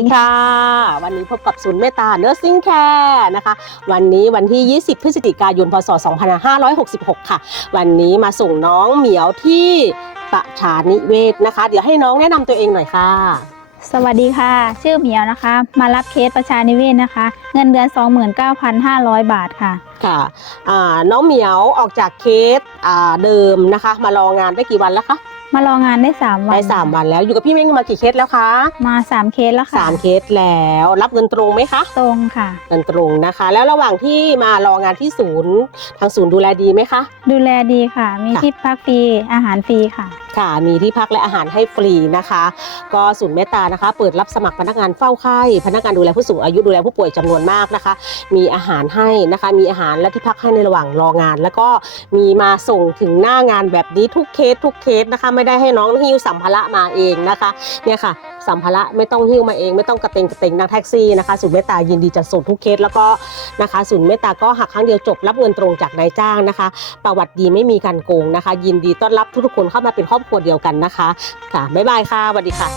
ดีค่ะ วันนี้พบกับศูนย์เมตตา Nursing Care นะคะ วันนี้วันที่ 20 พฤศจิกายน พศ 2566 ค่ะ วันนี้มาส่งน้องเหมียวที่ประชานิเวศนะคะ เดี๋ยวให้น้องแนะนำตัวเองหน่อยค่ะ สวัสดีค่ะ ชื่อเหมียวนะคะ มารับเคสประชานิเวศนะคะ เงินเดือน 29,500 บาทค่ะ ค่ะอ่าน้องเหมียวออกจากเคสอ่าเดิมนะคะ มารองานได้กี่วันแล้วคะ มารองานได้3วันได้สามวันแล้วอยู่กับพี่เม้งมากี่เคสแล้วคะมา3เคสแล้วค่ะสามเคสแล้ว รับเงินตรงไหมคะตรงค่ะเงินตรงนะคะ แล้วระหว่างที่มารองานที่ศูนย์ทางศูนย์ดูแลดีไหมคะ ดูแลดีค่ะ มีค่ะที่พักฟรีอาหารฟรีค่ะ ค่ะ มีที่พักและอาหารให้ฟรีนะคะ ก็ศูนย์เมตตานะคะ เปิดรับสมัครพนักงานเฝ้าไข้พนักงานดูแลผู้สูงอายุดูแลผู้ป่วยจำนวนมากนะคะ มีอาหารให้นะคะ มีอาหารและที่พักให้ในระหว่างรองาน แล้วก็มีมาส่งถึงหน้างานแบบนี้ทุกเคสทุกเคสนะคะ ไม่ได้ให้น้องหิ้วสัมภาระมาเองนะคะเนี่ยค่ะ สัมภาระไม่ต้องหิ้วมาเอง ไม่ต้องกระเตงกระเตงนั่งแท็กซี่นะคะศูนย์เมตตายินดีจัดส่งทุกเคสแล้วก็นะคะศูนย์เมตตาก็หักครั้งเดียวจบรับเงินตรงจากนายจ้างนะคะ ประวัติดีไม่มีการโกงนะคะ ยินดีต้อนรับทุกๆคนเข้ามาเป็นครอบครัวเดียวกันนะคะค่ะบ๊ายบายค่ะสวัสดีค่ะ